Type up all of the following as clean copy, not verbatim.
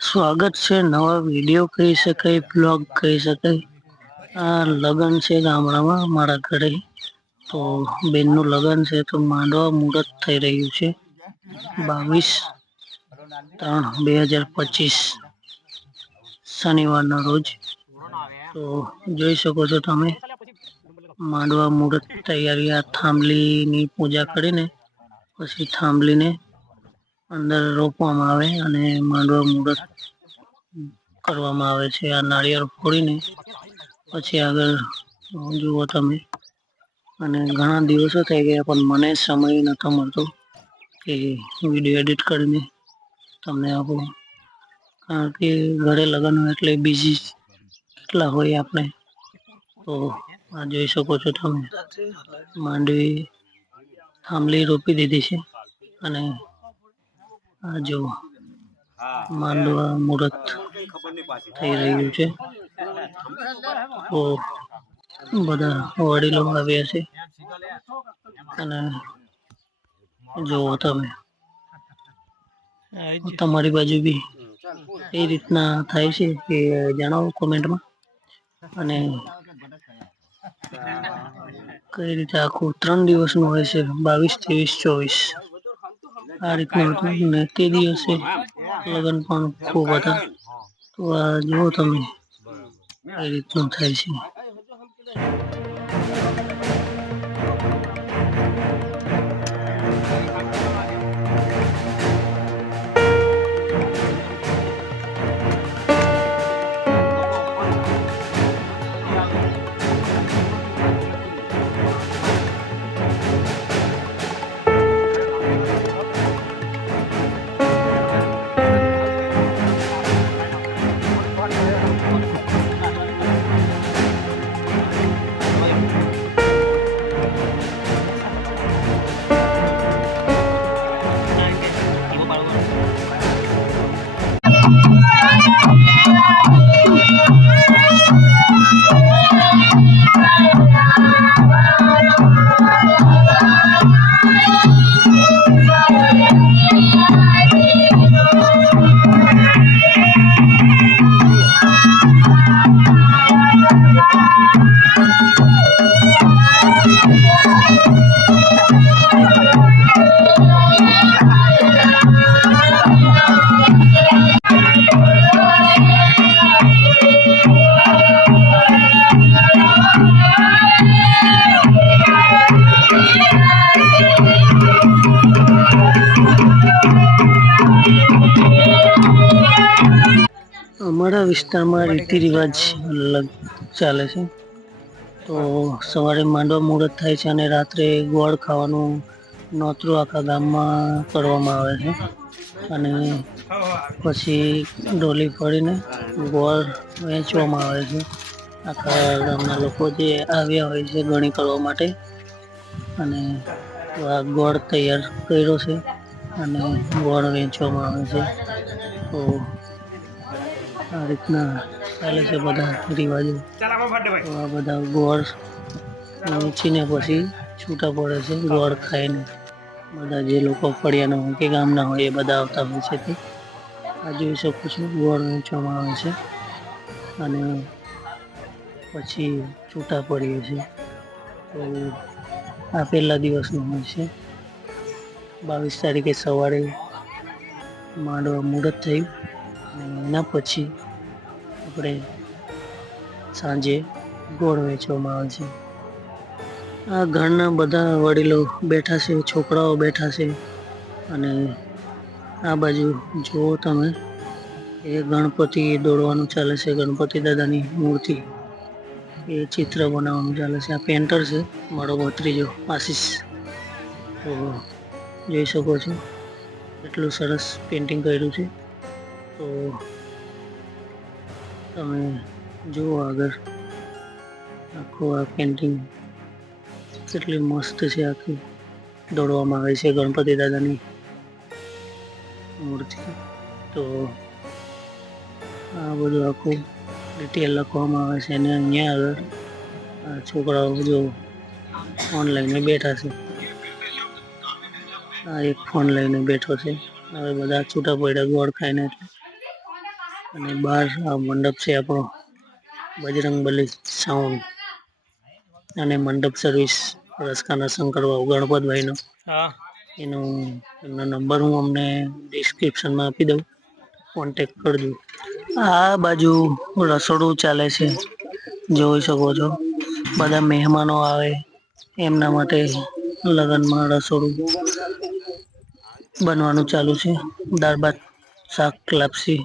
સ્વાગત છે નવા વિડીયો કહી શકાય, બ્લોગ કહી શકાય। આ લગન છે ગામડામાં મારા ઘરે, તો બેનનું લગન છે, તો માંડવા મુહૂર્ત થઈ રહ્યું છે 22/3/2025 શનિવારના રોજ। તો જોઈ શકો છો તમે માંડવા મુહૂર્ત તૈયારી। આ થાંભલીની પૂજા કરીને પછી થાંભલીને અંદર રોપવામાં આવે અને માંડવા મુહૂર્ત કરવામાં આવે છે। આ નાળિયેર ફોડીને પછી આગળ જુઓ તમે। અને ઘણા દિવસો થઈ ગયા પણ મને સમય નતો મળતો કે વિડીયો એડિટ કરીને તમને આપું, કારણ કે ઘરે લગન હોય એટલે બીજી કેટલા હોય આપણે। તો આ જોઈ શકો છો તમે માંડવી થાંભલી રોપી દીધી છે અને આ જો માંડવા મુહૂર્ત થઈ રહ્યું છે। તો બધા વડીલો આવ્યા છે અને જુઓ તમે તમારી બાજુ બી એ રીતના થાય છે કે જણાવો કોમેન્ટમાં। અને કઈ રીતે આખું 3 દિવસનું હોય છે, 22, 23, 24 આ રીતનું હતું ને તે દિવસે લગન પણ ખૂબ હતા। તો આ જુઓ તમે કઈ રીતનું થાય છે। અમારા વિસ્તારમાં રીતિ રિવાજ અલગ ચાલે છે। તો સવારે માંડવા મુહૂર્ત થાય છે અને રાત્રે ગોળ ખાવાનું નોતરું આખા ગામમાં કરવામાં આવે છે અને પછી ડોલી ફરીને ગોળ વેચવામાં આવે છે। આખા ગામના લોકો જે આવ્યા હોય છે ગણી કરવા માટે, અને આ ગોળ તૈયાર કર્યો છે અને ગોળ વેચવામાં આવે છે। તો આ રીતના ચાલે છે બધા રિવાજો। તો આ બધા ગોળ વેચીને પછી છૂટા પડે છે ગોળ ખાઈને। બધા જે લોકો ફળિયાના હોય કે ગામના હોય એ બધા આવતા હોય છે। તે આ જોઈ શકો છો ગોળ વેચવામાં આવે છે અને પછી છૂટા પડીએ છીએ। તો આ પહેલા દિવસનું હોય છે। 22 તારીખે સવારે માંડવા મુહૂર્ત થયું અને એના પછી આપણે સાંજે ગોળ વેચવામાં આવે છે। આ ઘરના બધા વડીલો બેઠા છે, છોકરાઓ બેઠા છે અને આ બાજુ જુઓ તમે એ ગણપતિ દોડવાનું ચાલે છે। ગણપતિ દાદાની મૂર્તિ એ ચિત્ર બનાવવાનું ચાલે છે। આ પેન્ટર છે મારો ભત્રીજો આશીષ। તો જોઈ શકો છો એટલું સરસ પેન્ટિંગ કર્યું છે। તો તમે જુઓ આગળ આખું આ પેન્ટિંગ કેટલી મસ્ત છે। આખી દોડવામાં આવે છે ગણપતિ દાદાની મૂર્તિ। તો આ બધું આખું ડિટેલ લખવામાં આવે છે અને અહીંયા આગળ છોકરાઓ જો ફોન લઈને બેઠા છે। આ એક ફોન લઈને બેઠો છે। હવે બધા છૂટા પડ્યા ગોળ ખાઈને। અને બહાર આ મંડપ છે આપણો બજરંગબલી સાઉન્ડ અને મંડપ સર્વિસ રસકાના શંકર ગણપતભાઈનો એનો એમનો નંબર હું અમને ડિસ્ક્રિપ્શનમાં આપી દઉં, કોન્ટેક્ટ કરજો. આ બાજુ રસોડું ચાલે છે, જોઈ શકો છો. બધા મહેમાનો આવે એમના માટે લગ્નમાં રસોડું બનવાનું ચાલુ છે. દાળ ભાત શાક લાપસી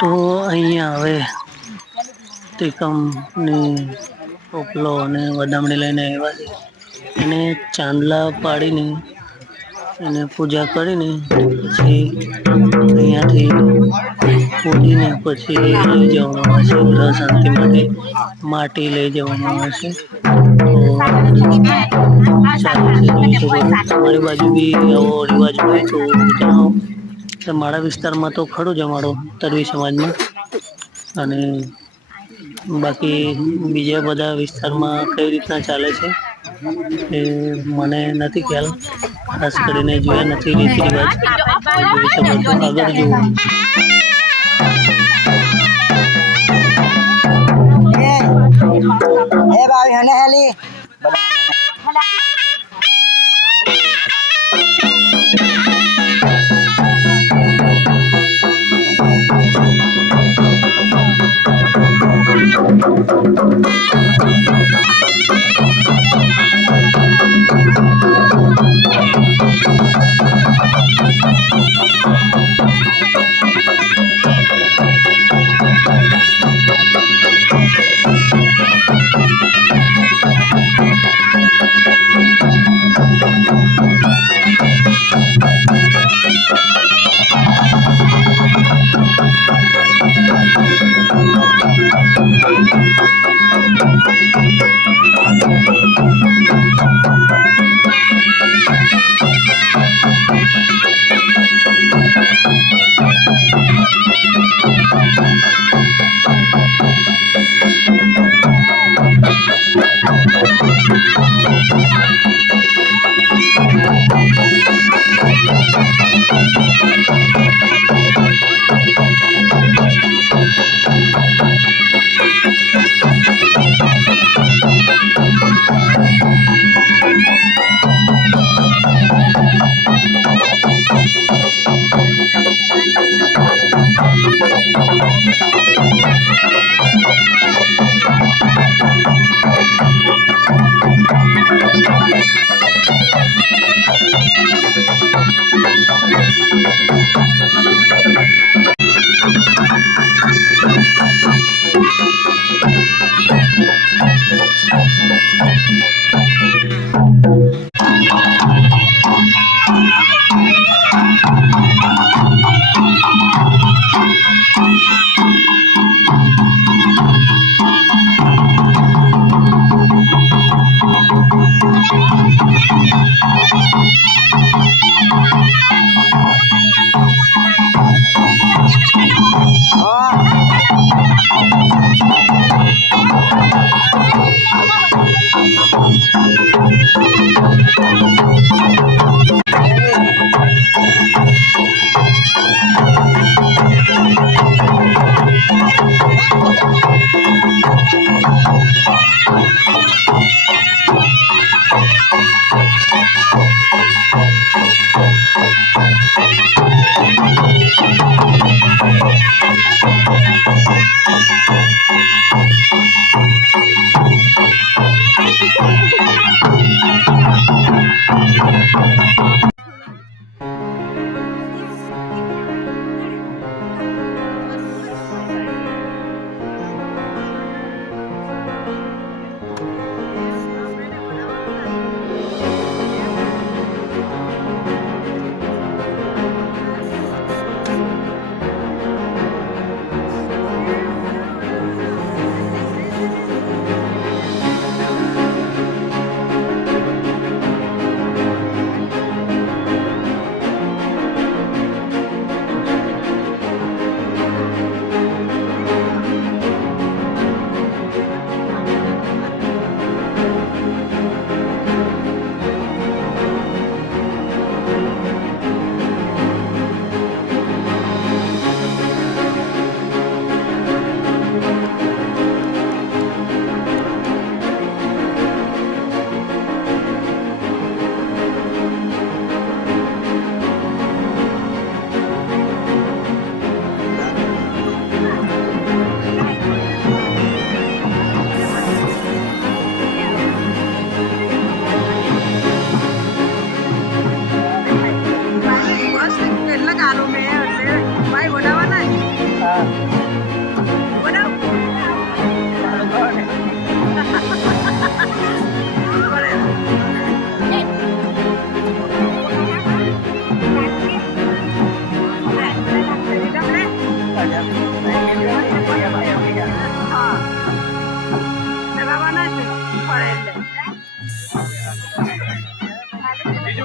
તો અહીંયા હવે ત્રિકમની ટોપલો અને વધામણી લઈને આવ્યા છે. એને ચાંદલા પાડીને એને પૂજા કરીને પછી અહીંયાથી ખોદીને પછી લઈ જવામાં આવે છે. ગ્રહ શાંતિ માટે માટી લઈ જવામાં આવે છે. ચાલુ છે, જોઈ શકો છો. તમારી બાજુ બી આવો રિવાજ હોય તો જણાવો. મારા વિસ્તારમાં તો ખરું જ અમારો તરવી સમાજમાં, અને બાકી બીજા બધા વિસ્તારમાં કઈ રીતના ચાલે છે એ મને નથી ખ્યાલ, ખાસ કરીને જોયા નથી રીતિ રિવાજ. જોઈ શકો છો, આગળ જુઓ.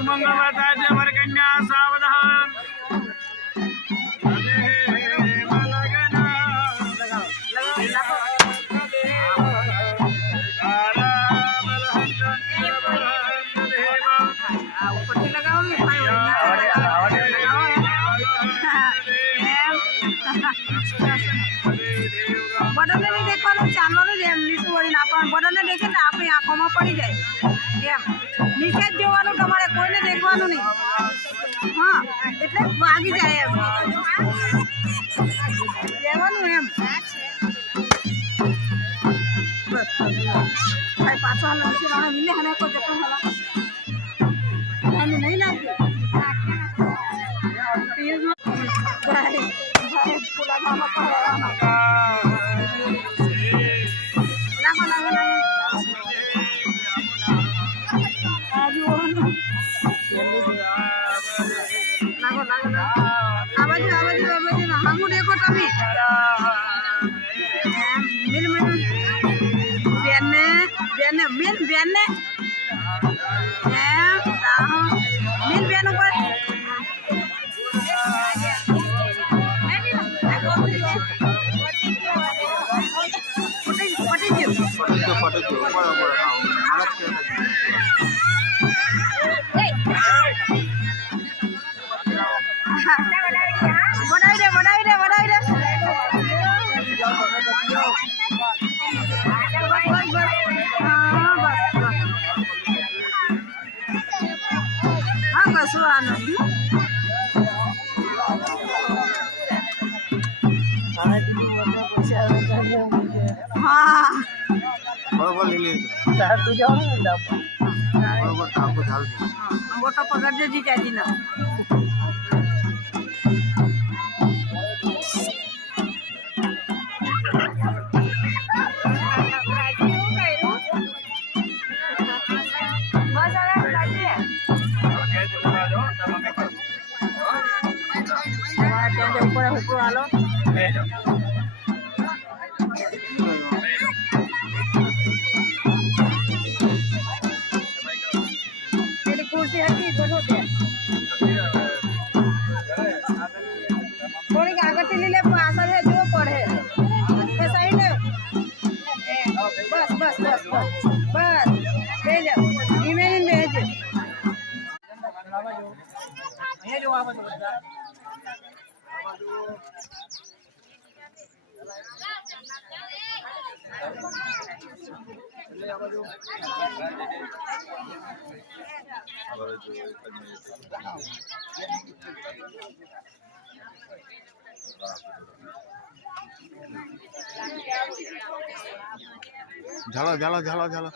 कन्या सावधान બધાને નહીં દેખવાનું ચાંદલો જ એમ નીચું વળીને આપણને બધાને દેખે ને આપણી આંખોમાં પડી જાય એમ નીચે જ જોવાનું તમારે કોઈને દેખવાનું નહીં હા એટલે વાગી જાય એમ લેવાનું એમ બસ ભાઈ પાછો હાલ મિલે હને કોઈ જતો હાલા નહીં નાખ્યું ભાઈ ફૂલા મામા પડવાના મોટો પકડજો જીજાજી ના झाला झाला झाला झाला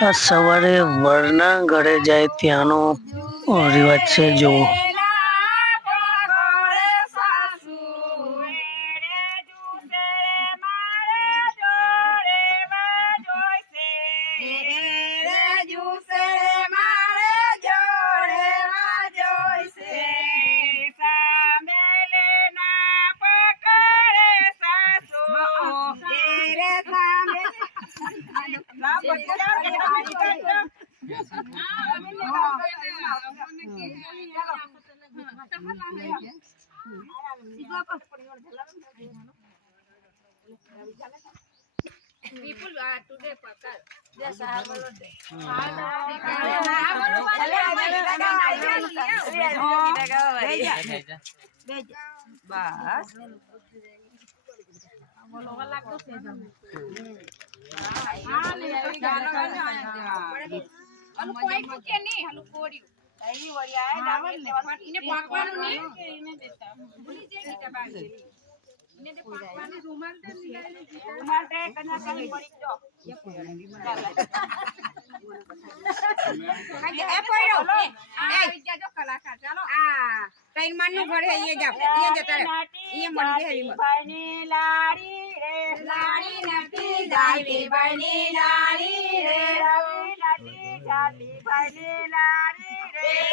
આ સવારે વરના ઘરે જાય ત્યાંનો રિવાજ છે જો People are today pakar. Yes, I have a lot.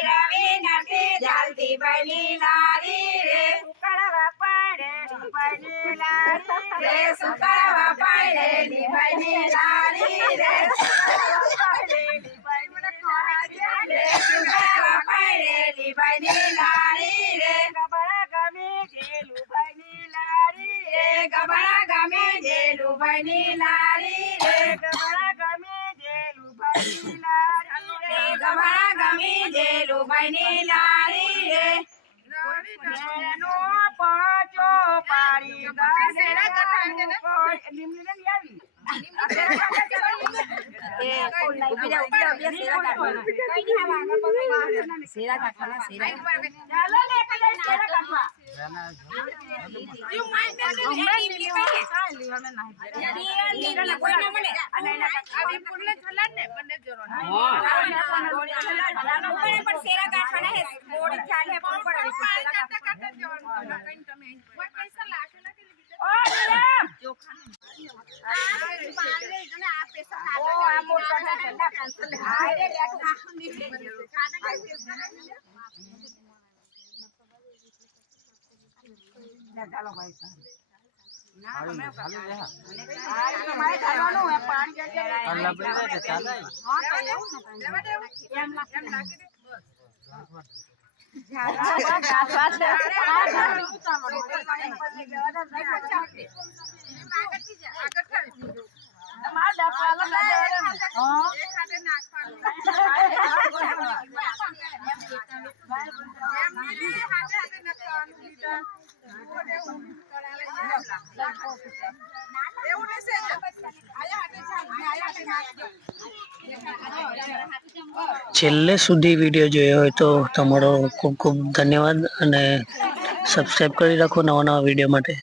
રવિ નથી ચાલતી બની લારી રે સુકળવા પડેલી બની લારી રે સુકળવા પડેલી બની લારી રે સુકળવા પડેલી બની લારી રે ગબડા ગમી ગેલું બની લારી રે ગબડા ગમી ગેલું બની લારી રે ગબડા ગમી ગેલું બની લારી રે ગબડા ગમી ગેલું બની લારી રે નો પાચો પાડી ગાસેરા કઠા લીમડી ને આવી એ કોલ નહીં બીજા ઉપર બે સેરા કાઢવાના કઈ નહીં આવા સેરા કાઢવાના સેરા ચાલો લે પેલા સેરા કાઢવા યુ માઈન્ડ મે લીમડી કાલી હમે નહીં લીમડી કોઈ ન મળે અને આવી પુરલે છલાડ ને બંને જોરો હા ગોળી છલાડ પણ સેરા કાઢવાના હે ગોળી ચાલ હે પણ સેરા કાઢતા જવાનું કઈ તમે કોઈ પૈસા લાગે ના કે ઓ મેડમ જોખા છેલ્લે સુધી વિડીયો જોયો હોય તો તમારો ખૂબ ખૂબ ધન્યવાદ અને સબસ્ક્રાઇબ કરી રાખો નવા નવા વિડીયો માટે.